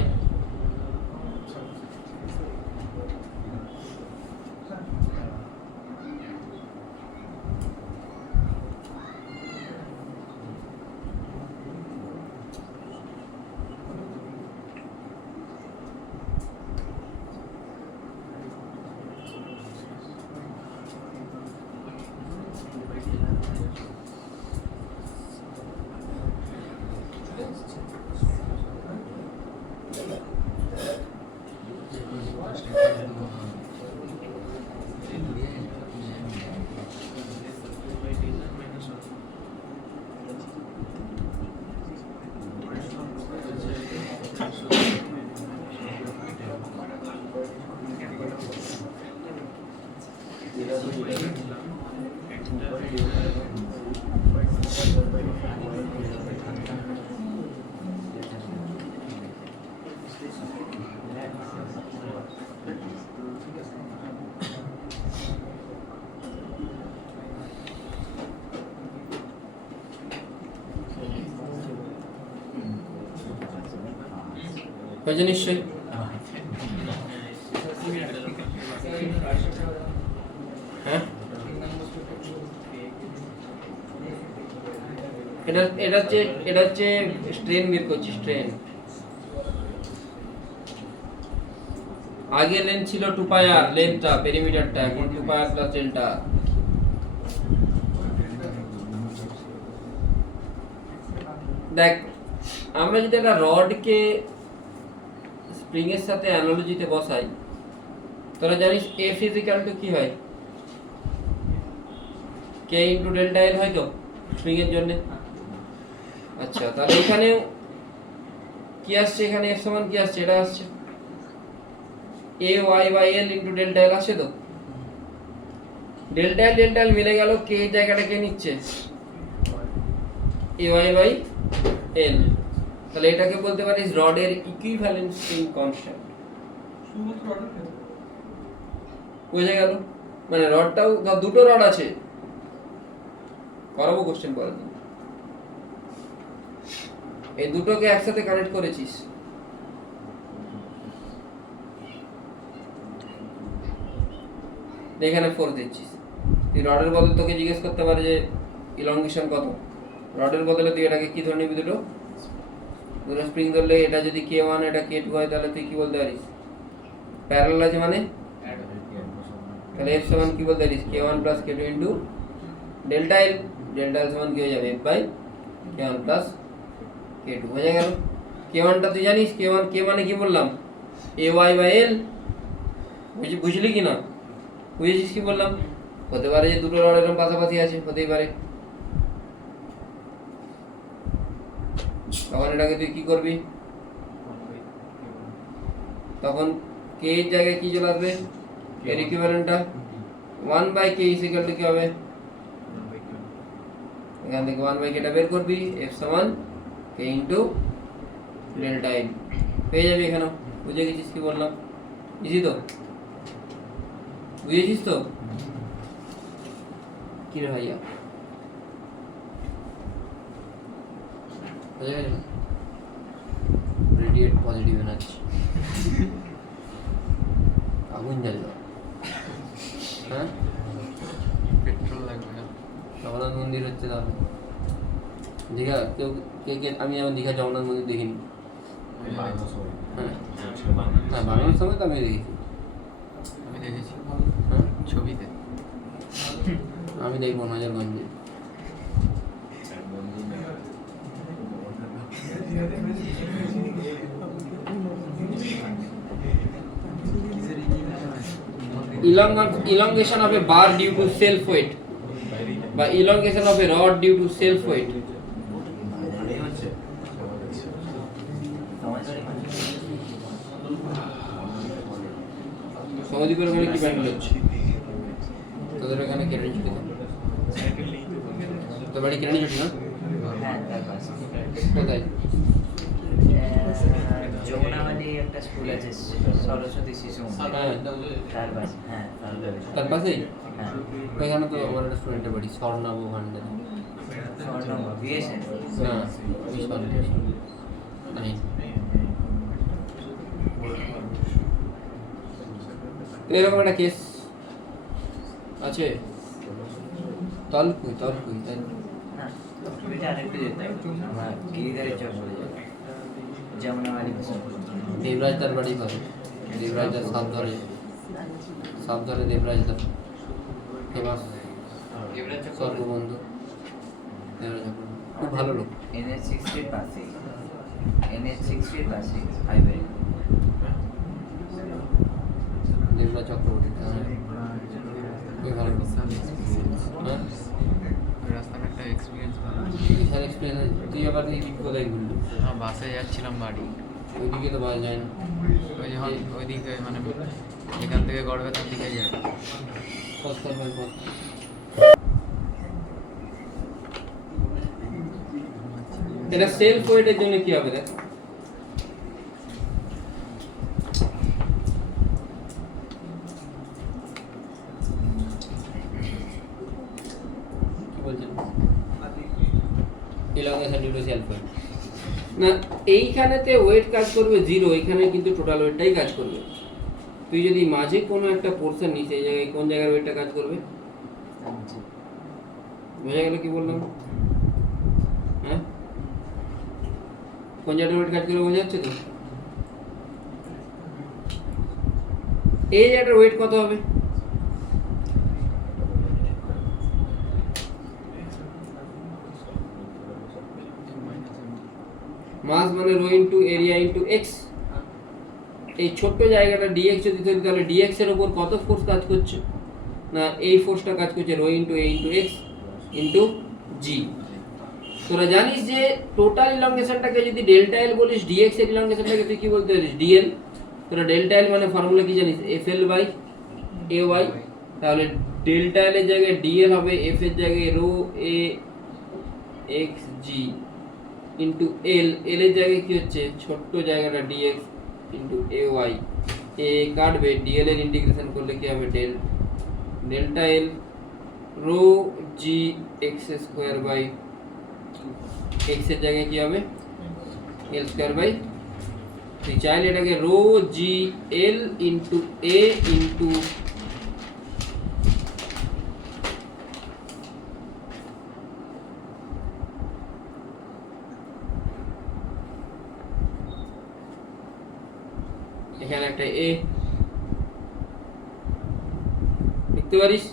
হয়েছে নিশ্চয়ই হ্যাঁ এটা হচ্ছে স্ট্রেন বের করছি স্ট্রেন আগে লেন্থ ছিল 2 পাই আর লেন্থটা পেরিমিটারটা এখন 2 পাই আর প্লাস ডেল্টা দেখ আমরা যদি একটা রডকে স্প্রিং এর সাথে অ্যানালজিতে বসাই তোরা জানিস F ইকুয়াল টু কি হয় K ইনটু ডেল্টা L হয় তো স্প্রিং এর জন্য আচ্ছা তাহলে এখানে কি আসছে, এখানে f সমান কি আসছে, এটা আসছে a y by l into delta l আসছে তো, ডেল্টা l মিলে গেল, কে জায়গাটা কে নিচ্ছে a y বাই l, তাহলে এটাকে বলতে পারিস রডের ইকুইভ্যালেন্ট স্প্রিং কনস্ট্যান্ট। শুধুমাত্র অর্ডার খেতে বুঝে গেল, মানে রডটাও ধর দুটো রড আছে, করাবো কোশ্চেন পরের দিন, এই দুটোকে একসাথে কানেক্ট করেছিস, এখানে ফোর্স দিচ্ছিস, তুই রডের বদলে তোকে জিজ্ঞেস করতে পারে যে ইলংগেশন কত, রডের বদলে তুই এটাকে কি ধরে নিবি, দুটো স্প্রিং ধরলে এটা যদি k1 এটা k2 হয় তাহলে তুই কি বলতে পারিস প্যারালাল আছে মানে, তাহলে f সমান কি বলতে পারিস k1 plus k2 into delta l, delta l সমান কি হয়ে যাবে f by k1 plus k2 হয়ে গেল। k1 টা তুই জানিস, k1 k মানে কি বললাম ay বাই l, বুঝলি কি না, বুঝেছিস কি বললাম, হতে পারে যে দুটো রড এরকম পাশাপাশি আছে, হতেই পারে, তখন এটাকে তুই কি করবি, তখন k এর জায়গায় কি চলে আসবে, এর ইকুইভ্যালেন্টটা 1 বাই k ইকুয়াল টু কি হবে, এখান থেকে 1 বাই k টা বের করবি, f সমান k ইনটু ডেল্টা l পেয়ে যাবি এখানে। বুঝে গেছিস কি বললাম, ইজি তো, বুঝেছিস তো, কি রে ভাইয়া বুঝে গেল, রেডিয়েট পজিটিভ এনার্জি, আগুন জ্বাললো, হ্যাঁ পেট্রোল লাগবে না। জগন্নাথ মন্দির হচ্ছে তাহলে দীঘা, কেউ কে কে, আমি যেমন দীঘা জগন্নাথ মন্দির দেখিনি, হ্যাঁ হ্যাঁ বানানোর সময় তো আমি দেখেছি, আমি দেখেছি হ্যাঁ ছবিতে। আমি দেখবো নাজারগঞ্জে, elongation of a bar due to self weight বা elongation of a rod due to self weight, সমদ্বীপের ওখানে কি প্যান্ডেল হচ্ছে, তোদের ওখানে কেরানি ছুটি, তোর বাড়ি কেরানি ছুটি না, হ্যাঁ তার পাশে কোথায়, যমুনাবাদী একটা স্কুল আছে সরস্বতী শিশু মন্দির, হ্যাঁ তার পাশে, হ্যাঁ তার পাশেই, হ্যাঁ ওইখানে তো আমার একটা স্টুডেন্টের বাড়ি স্বর্ণাব ভান্ডার, স্বর্ণম বিএসএন না ওই স্বর্ণ নাই, এরকম একটা কেস আছে, তলকুই তাই না? না এটা আরেকটু যেতে হবে, আমরা গিরিধারের চক বলে যাবো, যমুনাবাদী দেবরাজ তার বাড়ি করে, দেবরাজ দার সাপ ধরে দেবরাজ দার ফেমাস স্বর্গবন্ধু, দেবরাজ ঠাকুর খুব ভালো লোক, NH60 পাশে, NH60 পাশে হাইওয়ে, দেবরাজ চক্রবর্তী খুবই ভালো লোক, হ্যাঁ ওই রাস্তাঘাটটা এক্সপিরিয়েন্স ভালো। বিশাল এক্সপিরিয়েন্স, তুই আবার তুই কোথায় ঘুরলি, হ্যাঁ বাসে যাচ্ছিলাম বাড়ি, ওইদিকে তো বাস যায় না, ওই যখন ওইদিকে মানে এখান থেকে গড়বেতার দিকে যায়। কস্তার ভাই কত এটা সেলফ ওয়েটের জন্য কি হবে দেখ, কি বলছেন elongation due to self weight, না এইখানেতে ওয়েট কাজ করবে 0, এখানে কিন্তু টোটাল ওয়েটটাই কাজ করবে, তুই যদি মাঝে কোনো একটা পোরশন নিস, এই জায়গায় কোন জায়গার ওয়েটটা কাজ করবে, বোঝা গেল কি বললাম, হ্যাঁ কোন জায়গার ওয়েট কাজ করবে বোঝা যাচ্ছে তো, এই জায়গাটার ওয়েট কত হবে, মাস মানে rho into area into X, এই ছোট্ট জায়গাটা dx যদি ধরি তাহলে dx এর উপর কত ফোর্স কাজ করছে, না এই ফোর্সটা কাজ করছে rho into a into x into জি, তোরা জানিস যে টোটাল ইলংগেশনটাকে যদি ডেল্টা এল বলিস ডিএক্স এর ইলংগেশনটাকে তুই কি বলতে পারিস ডিএল। তোরা ডেল্টা এল মানে ফর্মুলা কি জানিস এফএল বাই এ ওয়াই, তাহলে ডেল্টা এল এর জায়গায় ডিএল হবে এফ এর জায়গায় rho A X G into L, L এর জায়গায় কি হচ্ছে ছোট্ট জায়গাটা DX into A Y, A কাটবে ডিএল এর ইন্টিগ্রেশন করলে কি হবে delta L rho G X square by X এর জায়গায় কি হবে এল স্কোয়ার বাই, তুই চাইলে এটাকে রো জি এল ইন্টু এ ইন্টু এখানে একটা এ লিখতে পারিস।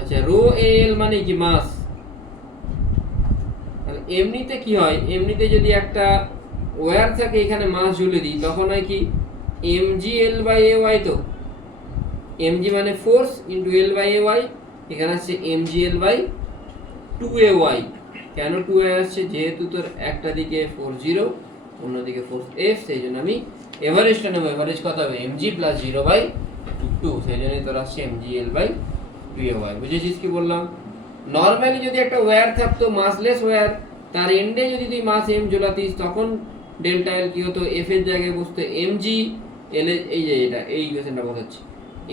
আচ্ছা রো এল মানে কি মাস, তাহলে এমনিতে কি হয়, এমনিতে যদি একটা ওয়্যার থাকে এখানে মাস ঝুলে দিই তখন হয় কি MG L by A Y, তো এমজি মানে force into L by A Y, এখানে আসছে MG L by two A Y. কেন টু এ আসছে, যেহেতু তোর একটা দিকে ফোর্স জিরো অন্যদিকে ফোর্স এফ, সেই জন্য আমি এভারেজটা নেবো। এভারেজ কত হবে MG plus zero by two, সেই জন্যই তোর আসছে MG L by two A Y. বুঝেছিস কি বললাম? নর্মালি যদি একটা ওয়্যার থাকতো মাসলেস ওয়্যার, তার এন্ডে যদি তুই মাস এম ঝোলাতিস তখন ডেল্টা এল কি হতো এফ এর জায়গায় বসতো এমজি এল, এই যে এটা এই ইকুয়েশনটা বসাচ্ছি,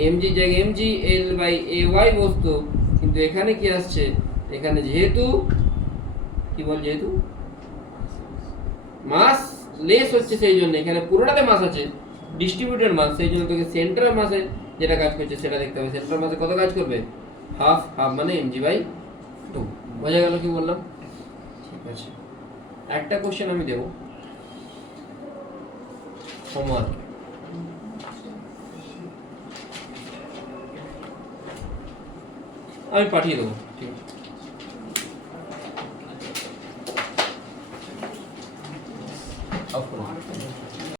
এমজি জায়গায় MG L by A Y বসতো। কিন্তু এখানে কি আসছে, এখানে যেহেতু কি বল যেহেতু মাস লেস হচ্ছে সেই জন্য এখানে পুরোটাতে মাস আছে ডিস্ট্রিবিউটেড মাস, সেই জন্য তোকে সেন্ট্রাল মাসে যেটা কাজ করছে সেটা দেখতে হবে। সেন্ট্রাল মাসে কত কাজ করবে হাফ, হাফ মানে এমজি বাই টু। বোঝা গেল কি বললাম? ঠিক আছে, একটা কোশ্চেন আমি দেবো হোমওয়ার্ক। আমি পাঠিয়ে দেবো, ঠিক আছে।